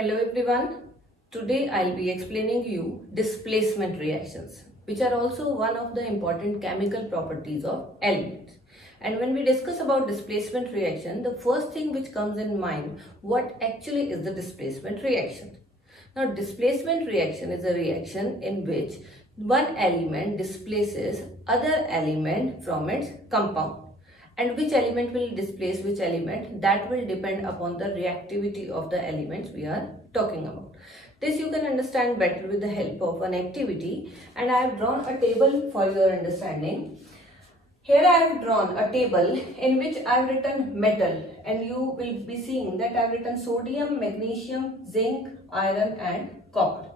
Hello everyone. Today I'll be explaining you displacement reactions, which are also one of the important chemical properties of elements. And when we discuss about displacement reaction, the first thing which comes in mind, what actually is the displacement reaction? Now, displacement reaction is a reaction in which one element displaces other element from its compound. And which element will displace which element, that will depend upon the reactivity of the elements we are talking about. This you can understand better with the help of an activity, and I have drawn a table for your understanding. Here I have drawn a table in which I have written metal, and you will be seeing that I have written sodium, magnesium, zinc, iron and copper.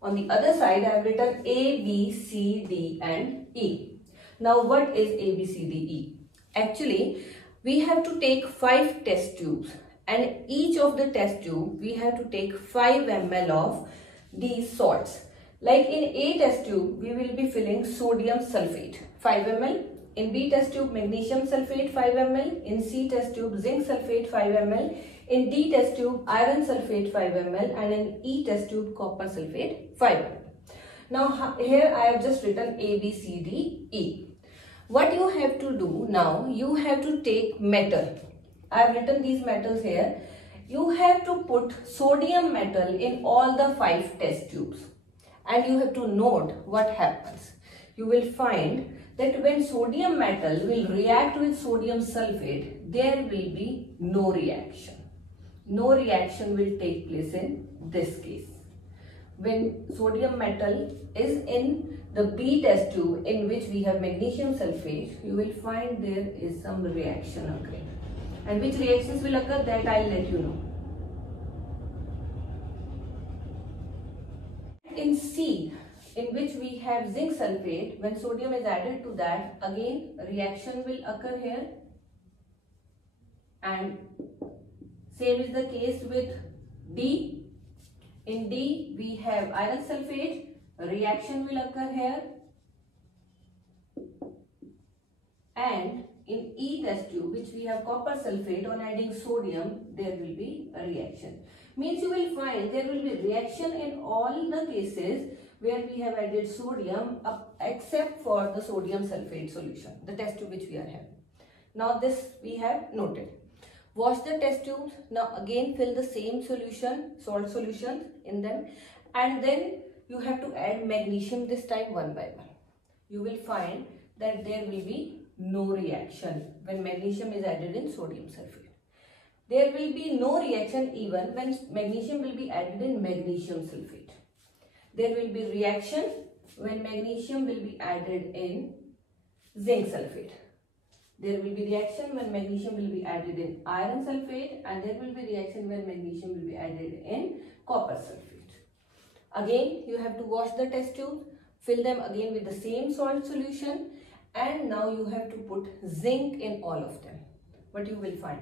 On the other side I have written A, B, C, D and E. Now what is A, B, C, D, E? Actually, we have to take 5 test tubes, and each of the test tube we have to take 5 ml of these salts. Like in A test tube, we will be filling sodium sulfate 5 ml. In B test tube, magnesium sulfate 5 ml. In C test tube, zinc sulfate 5 ml. In D test tube, iron sulfate 5 ml. And in E test tube, copper sulfate 5 ml. Now here I have just written A, B, C, D, E. What you have to do now, you have to take metal. I have written these metals here. You have to put sodium metal in all the 5 test tubes. And you have to note what happens. You will find that when sodium metal will react with sodium sulfate, there will be no reaction. No reaction will take place in this case. When sodium metal is in the B test tube in which we have magnesium sulfate, you will find there is some reaction occurring. And which reactions will occur, that I will let you know. In C, in which we have zinc sulfate, when sodium is added to that, again reaction will occur here. And same is the case with D. In D, we have iron sulfate, a reaction will occur here. And in E test tube, which we have copper sulfate, on adding sodium, there will be a reaction. Means you will find there will be reaction in all the cases where we have added sodium except for the sodium sulfate solution, the test tube which we are having. Now this we have noted. Wash the test tubes. Now again fill the same solution, salt solution in them, and then you have to add magnesium this time one by one. You will find that there will be no reaction when magnesium is added in sodium sulfate. There will be no reaction even when magnesium will be added in magnesium sulfate. There will be reaction when magnesium will be added in zinc sulfate. There will be reaction when magnesium will be added in iron sulfate, and there will be reaction when magnesium will be added in copper sulfate. Again, you have to wash the test tubes, fill them again with the same salt solution, and now you have to put zinc in all of them. What you will find?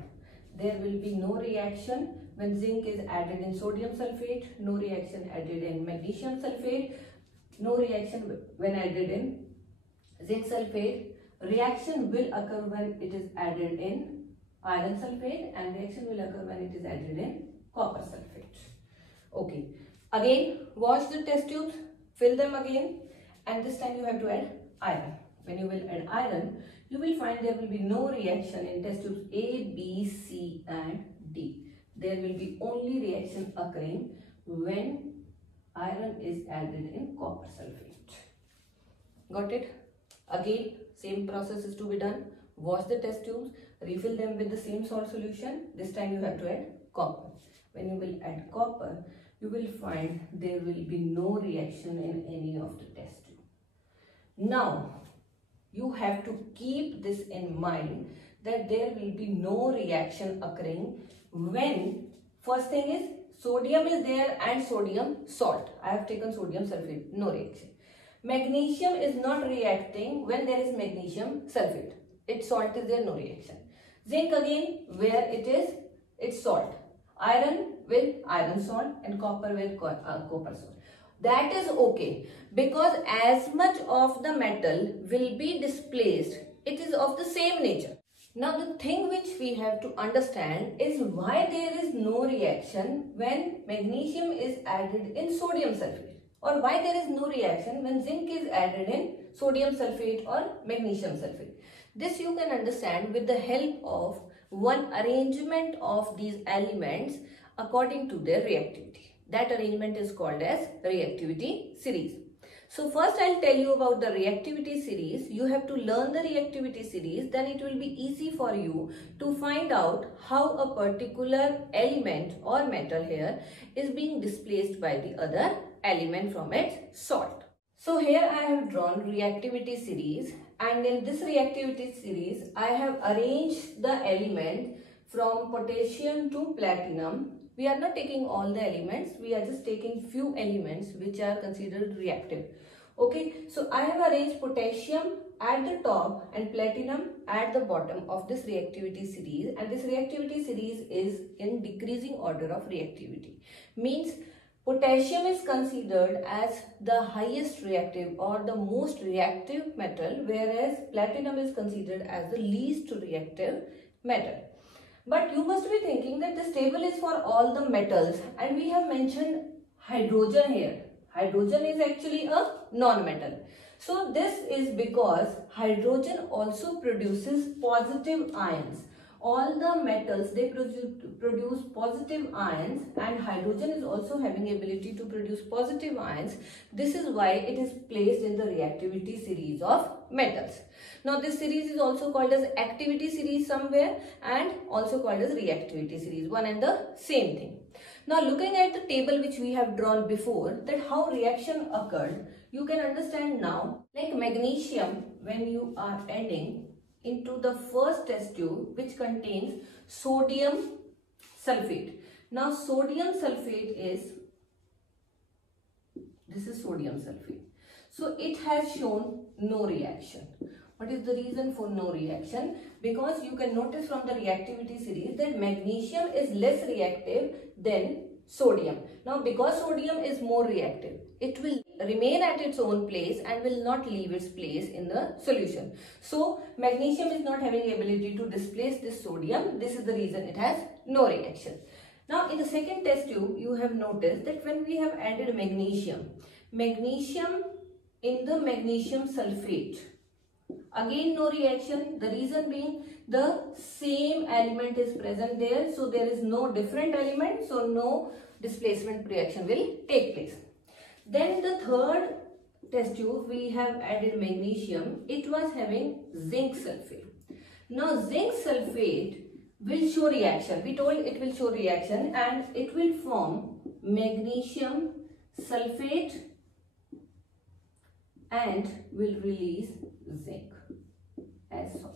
There will be no reaction when zinc is added in sodium sulfate, no reaction added in magnesium sulfate, no reaction when added in zinc sulfate. Reaction will occur when it is added in iron sulfate, and reaction will occur when it is added in copper sulfate. Okay. Again, wash the test tubes, fill them again, and this time you have to add iron. When you will add iron, you will find there will be no reaction in test tubes A, B, C and D. There will be only reaction occurring when iron is added in copper sulfate. Got it? Again, same process is to be done. Wash the test tubes, refill them with the same salt solution. This time you have to add copper. When you will add copper, you will find there will be no reaction in any of the test tube. Now, you have to keep this in mind that there will be no reaction occurring when, first thing is, sodium is there and sodium salt. I have taken sodium sulfate, no reaction. Magnesium is not reacting when there is magnesium sulfate. Its salt is there, no reaction. Zinc again, where it is, its salt. Iron with iron salt and copper with copper salt. That is okay, because as much of the metal will be displaced, it is of the same nature. Now the thing which we have to understand is why there is no reaction when magnesium is added in sodium sulfate, or why there is no reaction when zinc is added in sodium sulfate or magnesium sulfate. This you can understand with the help of one arrangement of these elements according to their reactivity. That arrangement is called as reactivity series. So first I'll tell you about the reactivity series. You have to learn the reactivity series, then it will be easy for you to find out how a particular element or metal here is being displaced by the other element from its salt. So here I have drawn reactivity series, and in this reactivity series I have arranged the element from potassium to platinum. We are not taking all the elements, we are just taking few elements which are considered reactive. Okay, so I have arranged potassium at the top and platinum at the bottom of this reactivity series, and this reactivity series is in decreasing order of reactivity. Means potassium is considered as the highest reactive or the most reactive metal, whereas platinum is considered as the least reactive metal. But you must be thinking that this table is for all the metals, and we have mentioned hydrogen here. Hydrogen is actually a non-metal. So this is because hydrogen also produces positive ions. All the metals, they produce positive ions, and hydrogen is also having ability to produce positive ions. This is why it is placed in the reactivity series of metals. Now this series is also called as activity series somewhere, and also called as reactivity series, one and the same thing. Now looking at the table which we have drawn before, that how reaction occurred, you can understand now. Like magnesium, when you are adding into the first test tube which contains sodium sulfate. Now sodium sulfate is, this is sodium sulfate. So it has shown no reaction. What is the reason for no reaction? Because you can notice from the reactivity series that magnesium is less reactive than sodium. Now because sodium is more reactive, it will remain at its own place and will not leave its place in the solution. So magnesium is not having the ability to displace this sodium. This is the reason it has no reaction. Now in the second test tube, you have noticed that when we have added magnesium in the magnesium sulfate, again no reaction. The reason being the same element is present there, so there is no different element, so no displacement reaction will take place. Then the third test tube, we have added magnesium. It was having zinc sulfate. Now zinc sulfate will show reaction. We told it will show reaction, and it will form magnesium sulfate and will release zinc as solid.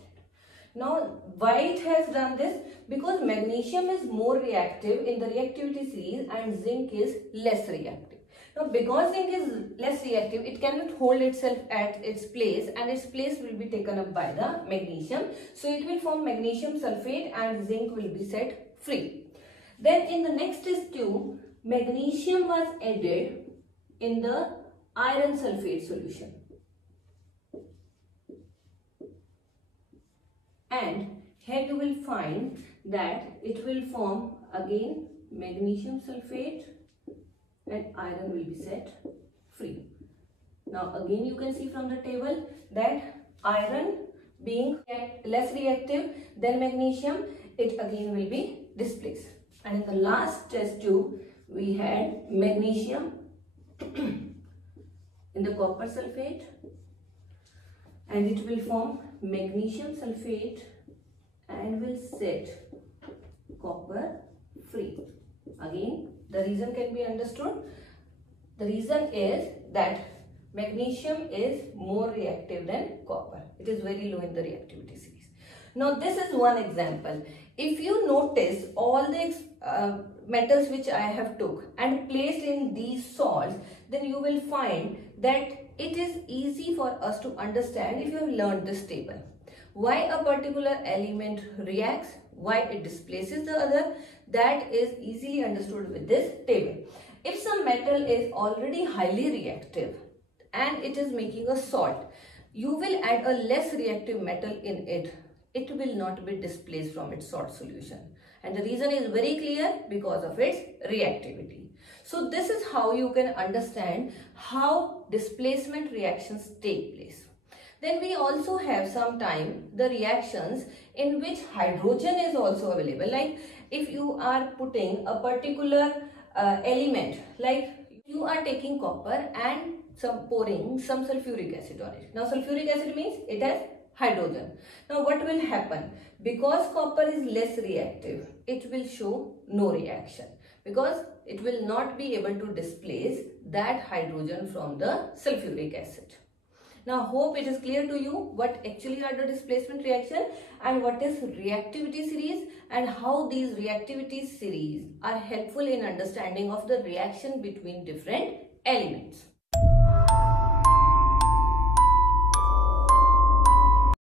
Now why it has done this? Because magnesium is more reactive in the reactivity series and zinc is less reactive. Now because zinc is less reactive, it cannot hold itself at its place, and its place will be taken up by the magnesium. So it will form magnesium sulfate and zinc will be set free. Then in the next test tube, magnesium was added in the iron sulfate solution. And here you will find that it will form again magnesium sulfate and iron will be set free. Now again you can see from the table that iron being less reactive than magnesium, it again will be displaced. And in the last test tube, we had magnesium in the copper sulfate, and it will form magnesium sulfate and will set copper free. Again, the reason can be understood. The reason is that magnesium is more reactive than copper. It is very low in the reactivity series. Now this is one example. If you notice all the metals which I have took and placed in these salts, then you will find that it is easy for us to understand if you have learned this table. Why a particular element reacts, why it displaces the other, that is easily understood with this table. If some metal is already highly reactive and it is making a salt, you will add a less reactive metal in it. it will not be displaced from its salt solution. And the reason is very clear, because of its reactivity. So this is how you can understand how displacement reactions take place. Then we also have sometime the reactions in which hydrogen is also available. Like if you are putting a particular element, like you are taking copper and pouring some sulfuric acid on it. Now sulfuric acid means it has hydrogen. Now what will happen? Because copper is less reactive, it will show no reaction, because it will not be able to displace that hydrogen from the sulfuric acid. Now hope it is clear to you what actually are the displacement reaction and what is reactivity series, and how these reactivity series are helpful in understanding of the reaction between different elements.